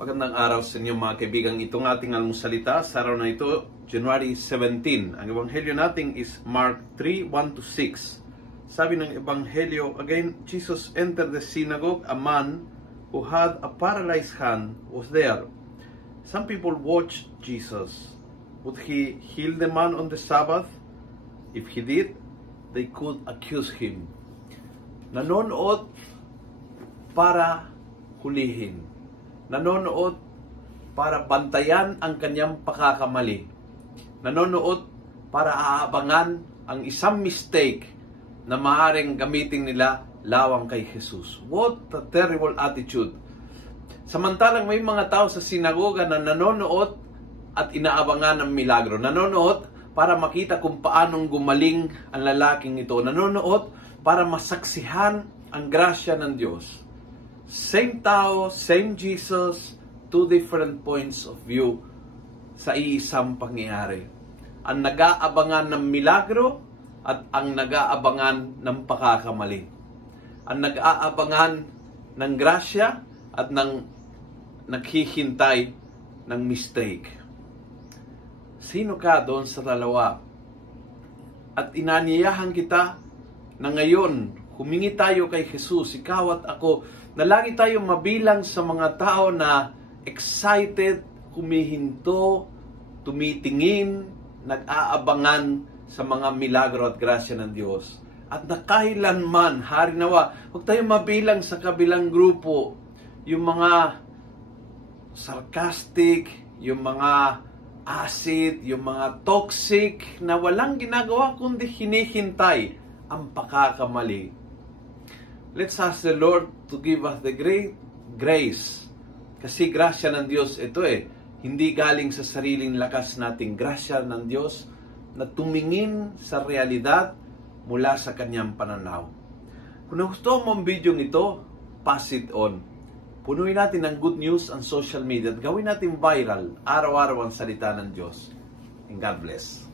Magandang araw sa inyo mga kaibigan. Itong ating almusalita sa araw na ito, January 17. Ang ebanghelyo natin is Mark 3:1-6. Sabi ng ebanghelyo, again, Jesus entered the synagogue. A man who had a paralyzed hand was there. Some people watched Jesus. Would he heal the man on the Sabbath? If he did, they could accuse him. Nanonood para hulihin. Nanonood para bantayan ang kanyang pagkakamali. Nanonood para aabangan ang isang mistake na maaaring gamitin nila lawang kay Jesus. What a terrible attitude. Samantalang may mga tao sa sinagoga na nanonood at inaabangan ang milagro. Nanonood para makita kung paanong gumaling ang lalaking ito. Nanonood para masaksihan ang grasya ng Diyos. Same tao, same Jesus, two different points of view sa iisang pangyayari. Ang nag-aabangan ng milagro at ang nag-aabangan ng pagkakamali. Ang nag-aabangan ng grasya at ng naghihintay ng mistake. Sino ka doon sa dalawa? At inaniyahan kita na ngayon, humingi tayo kay Jesus, ikaw at ako, na lagi tayong mabilang sa mga tao na excited, humihinto, tumitingin, nag-aabangan sa mga milagro at grasya ng Diyos. At na kailanman, hari nawa, huwag tayong mabilang sa kabilang grupo, yung mga sarcastic, yung mga acid, yung mga toxic, na walang ginagawa kundi hinihintay ang pagkakamali. Let's ask the Lord to give us the great grace. Kasi grasya ng Diyos ito hindi galing sa sariling lakas nating. Grasya ng Diyos na tumingin sa realidad mula sa kanyang pananaw. Kung nagustuhan mo ang video ito, pass it on. Punuin natin ng good news ang social media at gawin natin viral araw-araw ang salita ng Diyos. And God bless.